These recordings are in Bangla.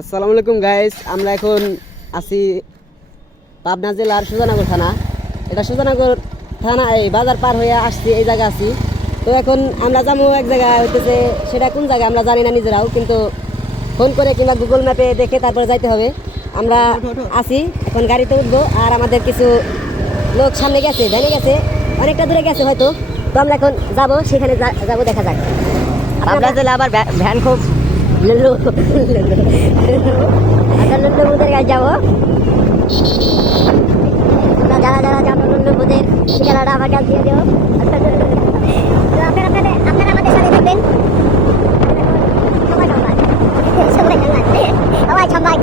আসসালামু আলাইকুম গাইস, আমরা এখন আছি পাবনা জেলার সুজানগর থানা। এটা সুজানগর থানা, এই বাজার পার হয়ে আসছি, এই জায়গা আছি। তো এখন আমরা যাবো এক জায়গায়, হইতেছে সেটা কোন জায়গা আমরা জানি না নিজেরাও, কিন্তু ফোন করে কিংবা গুগল ম্যাপে দেখে তারপরে যাইতে হবে। আমরা আছি এখন, গাড়িতে উঠবো। আর আমাদের কিছু লোক সামনে গেছে, ভ্যানে গেছে, অনেকটা দূরে গেছে হয়তো। তো আমরা এখন যাবো, সেখানে যাবো, দেখা যাক। পাবনা জেলা আবার ভ্যান খুব যাবো। যারা যারা যাবো লুল্লুপুদের ঠিকানাটা আমার কাছে দিয়ে দেবো। আপনারা আমাদের সাথে থাকবেন। সবাই সবাই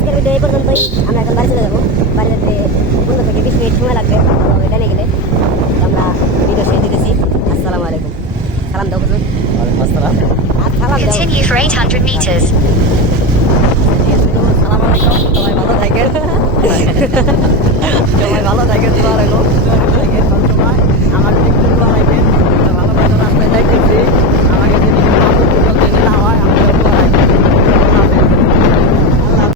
আজকের ভিডিও এই পর্যন্তই। আমরা এখন বাড়ি চলে যাবো। বাড়ি যেতে 15 থেকে 20 মিনিট সময় লাগবে এখানে গেলে। আমরা ভিডিও শেষ দিতেছি। আসসালামু আলাইকুম। সালাম দাও হুজুর। ওয়ালাইকুম আসসালাম। আর সালাম দাও। Continue for 800 meters.